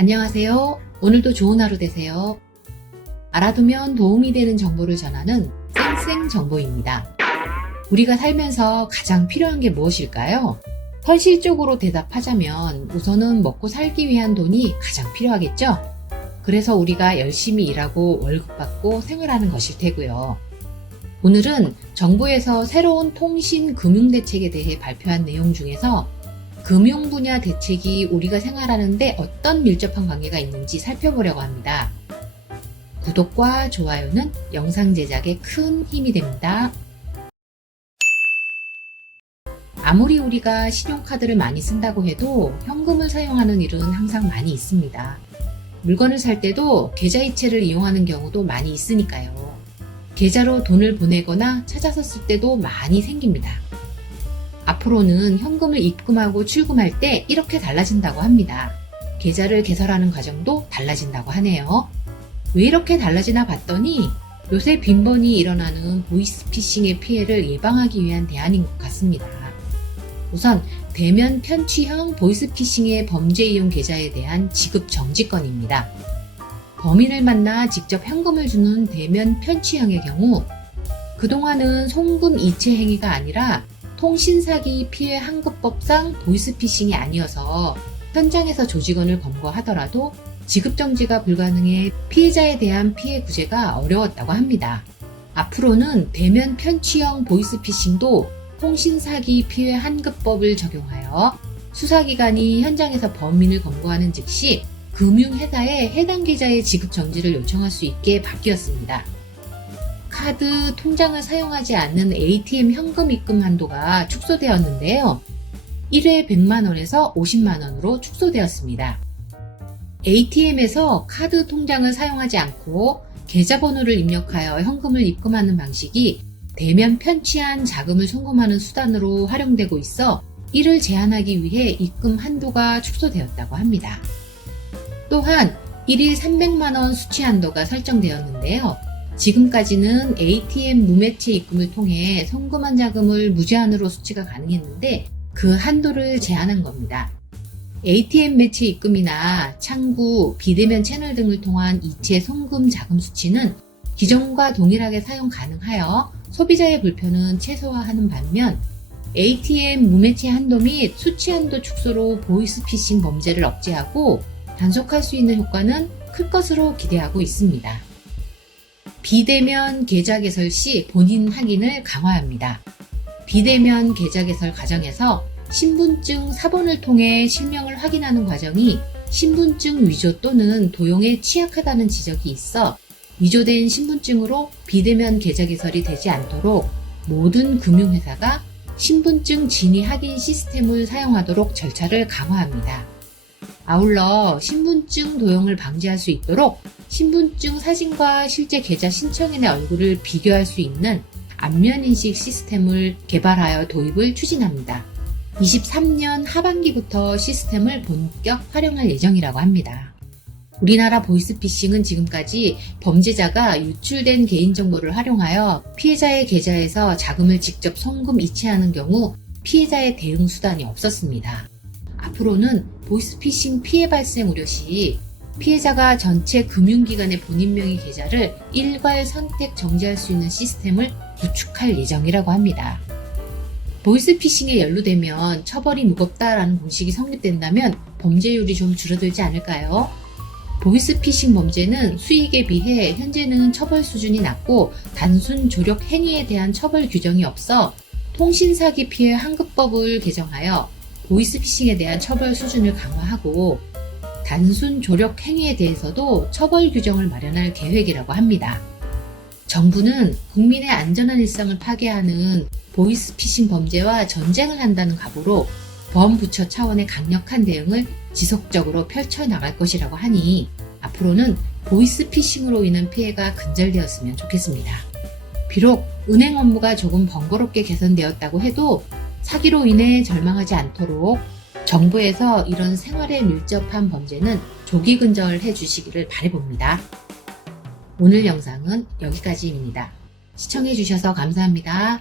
안녕하세요. 오늘도 좋은 하루 되세요. 알아두면 도움이 되는 정보를 전하는 쌩쌩 정보입니다. 우리가 살면서 가장 필요한 게 무엇일까요? 현실적으로 대답하자면 우선은 먹고 살기 위한 돈이 가장 필요하겠죠? 그래서 우리가 열심히 일하고 월급 받고 생활하는 것일 테고요. 오늘은 정부에서 새로운 통신금융대책에 대해 발표한 내용 중에서 금융 분야 대책이 우리가 생활하는데 어떤 밀접한 관계가 있는지 살펴보려고 합니다. 구독과 좋아요는 영상 제작에 큰 힘이 됩니다. 아무리 우리가 신용카드를 많이 쓴다고 해도 현금을 사용하는 일은 항상 많이 있습니다. 물건을 살 때도 계좌이체를 이용하는 경우도 많이 있으니까요. 계좌로 돈을 보내거나 찾아서 쓸 때도 많이 생깁니다. 앞으로는 현금을 입금하고 출금할 때 이렇게 달라진다고 합니다. 계좌를 개설하는 과정도 달라진다고 하네요. 왜 이렇게 달라지나 봤더니 요새 빈번히 일어나는 보이스피싱의 피해를 예방하기 위한 대안인 것 같습니다. 우선 대면 편취형 보이스피싱의 범죄 이용 계좌에 대한 지급 정지건입니다. 범인을 만나 직접 현금을 주는 대면 편취형의 경우 그동안은 송금 이체 행위가 아니라 통신사기 피해 환급법상 보이스피싱이 아니어서 현장에서 조직원을 검거하더라도 지급정지가 불가능해 피해자에 대한 피해 구제가 어려웠다고 합니다. 앞으로는 대면 편취형 보이스피싱도 통신사기 피해 환급법을 적용하여 수사기관이 현장에서 범인을 검거하는 즉시 금융회사에 해당 계좌의 지급정지를 요청할 수 있게 바뀌었습니다. 카드, 통장을 사용하지 않는 ATM 현금 입금 한도가 축소되었는데요. 1회 100만원에서 50만원으로 축소되었습니다. ATM에서 카드, 통장을 사용하지 않고 계좌번호를 입력하여 현금을 입금하는 방식이 대면 편취한 자금을 송금하는 수단으로 활용되고 있어 이를 제한하기 위해 입금 한도가 축소되었다고 합니다. 또한 1일 300만원 수취 한도가 설정되었는데요. 지금까지는 ATM 무매체 입금을 통해 송금한 자금을 무제한으로 수취가 가능했는데 그 한도를 제한한 겁니다. ATM 매체 입금이나 창구, 비대면 채널 등을 통한 이체 송금 자금 수취는 기존과 동일하게 사용 가능하여 소비자의 불편은 최소화하는 반면 ATM 무매체 한도 및 수취 한도 축소로 보이스피싱 범죄를 억제하고 단속할 수 있는 효과는 클 것으로 기대하고 있습니다. 비대면 계좌 개설 시 본인 확인을 강화합니다. 비대면 계좌 개설 과정에서 신분증 사본을 통해 실명을 확인하는 과정이 신분증 위조 또는 도용에 취약하다는 지적이 있어 위조된 신분증으로 비대면 계좌 개설이 되지 않도록 모든 금융회사가 신분증 진위 확인 시스템을 사용하도록 절차를 강화합니다. 아울러 신분증 도용을 방지할 수 있도록 신분증 사진과 실제 계좌 신청인의 얼굴을 비교할 수 있는 안면인식 시스템을 개발하여 도입을 추진합니다. 23년 하반기부터 시스템을 본격 활용할 예정이라고 합니다. 우리나라 보이스피싱은 지금까지 범죄자가 유출된 개인정보를 활용하여 피해자의 계좌에서 자금을 직접 송금 이체하는 경우 피해자의 대응 수단이 없었습니다. 앞으로는 보이스피싱 피해 발생 우려 시 피해자가 전체 금융기관의 본인 명의 계좌를 일괄 선택 정지할 수 있는 시스템을 구축할 예정이라고 합니다. 보이스피싱에 연루되면 처벌이 무겁다라는 공식이 성립된다면 범죄율이 좀 줄어들지 않을까요? 보이스피싱 범죄는 수익에 비해 현재는 처벌 수준이 낮고 단순 조력 행위에 대한 처벌 규정이 없어 통신사기 피해 환급법을 개정하여 보이스피싱에 대한 처벌 수준을 강화하고 단순 조력 행위에 대해서도 처벌 규정을 마련할 계획이라고 합니다. 정부는 국민의 안전한 일상을 파괴하는 보이스피싱 범죄와 전쟁을 한다는 각오로 범부처 차원의 강력한 대응을 지속적으로 펼쳐나갈 것이라고 하니 앞으로는 보이스피싱으로 인한 피해가 근절되었으면 좋겠습니다. 비록 은행 업무가 조금 번거롭게 개선되었다고 해도 사기로 인해 절망하지 않도록 정부에서 이런 생활에 밀접한 범죄는 조기 근절해 주시기를 바라봅니다. 오늘 영상은 여기까지입니다. 시청해 주셔서 감사합니다.